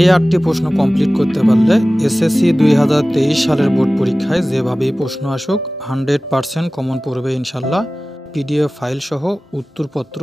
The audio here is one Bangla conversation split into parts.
এই ৮টি প্রশ্ন কমপ্লিট করতে পারলে এসএসসি ২০২৩ সালের বোর্ড পরীক্ষায় যেভাবেই প্রশ্ন আসুক 100% কমন পড়বে ইনশাল্লাহ। পিডিএফ ফাইল সহ উত্তরপত্র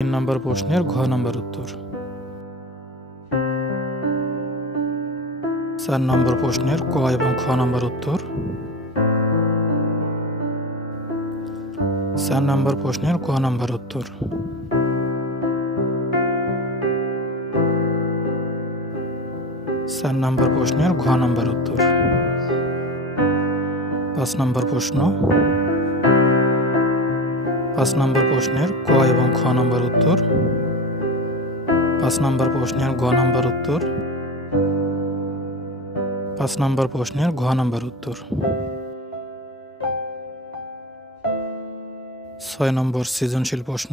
নম্বর প্রশ্নের ঘ নম্বর উত্তর। ৪ নম্বর প্রশ্নের ক এবং খ নম্বর উত্তর। ৪ নম্বর প্রশ্নের ক নম্বর উত্তর। ৪ নম্বর প্রশ্নের ঘ নম্বর উত্তর। ৫ নম্বর প্রশ্ন। ৫ নম্বর প্রশ্নের ক এবং খ নম্বর উত্তর। ৫ নম্বর প্রশ্নের গ নম্বর উত্তর। ৫ নম্বর প্রশ্নের ঘ নম্বর উত্তর। ৬ নম্বর সৃজনশীল প্রশ্ন।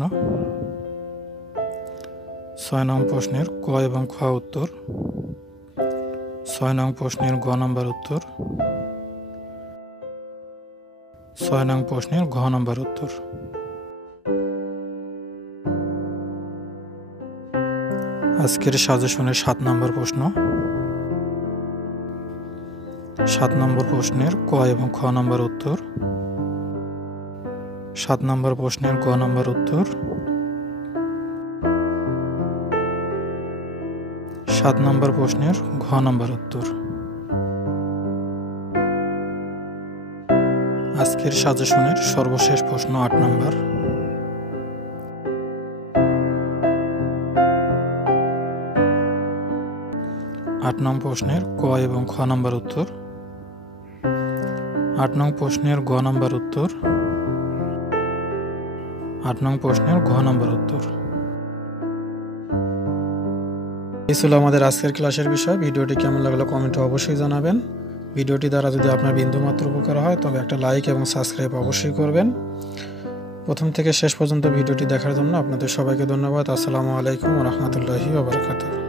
৬ নং প্রশ্নের ক এবং খ উত্তর। ৬ নং প্রশ্নের গ নম্বর উত্তর। ৬ নং প্রশ্নের ঘ নম্বর উত্তর। আজকের সাজেশনের ৭ নম্বর প্রশ্ন। ৭ নম্বর প্রশ্নের ক এবং খ নম্বর উত্তর। ৭ নম্বর প্রশ্নের গ নম্বর উত্তর। ৭ নম্বর প্রশ্নের ঘ নম্বর উত্তর। আজকের সাজেশনের সর্বশেষ প্রশ্ন ৮ নম্বর। ৮ নং প্রশ্নের ক এবং খ নম্বর উত্তর। ৮ নং প্রশ্নের গ নম্বর উত্তর। ৮ নং প্রশ্নের ঘ নম্বর উত্তর। এই ছিল আমাদের আজকের ক্লাসের বিষয়। ভিডিওটি কেমন লাগলো কমেন্টে অবশ্যই জানাবেন। ভিডিওটি দ্বারা যদি আপনার বিন্দুমাত্র উপকার হয় তবে একটা লাইক এবং সাবস্ক্রাইব অবশ্যই করবেন। প্রথম থেকে শেষ পর্যন্ত ভিডিওটি দেখার জন্য আপনাদের সবাইকে ধন্যবাদ। আসসালামু আলাইকুম ওয়া রাহমাতুল্লাহি ওয়া বারাকাতুহু।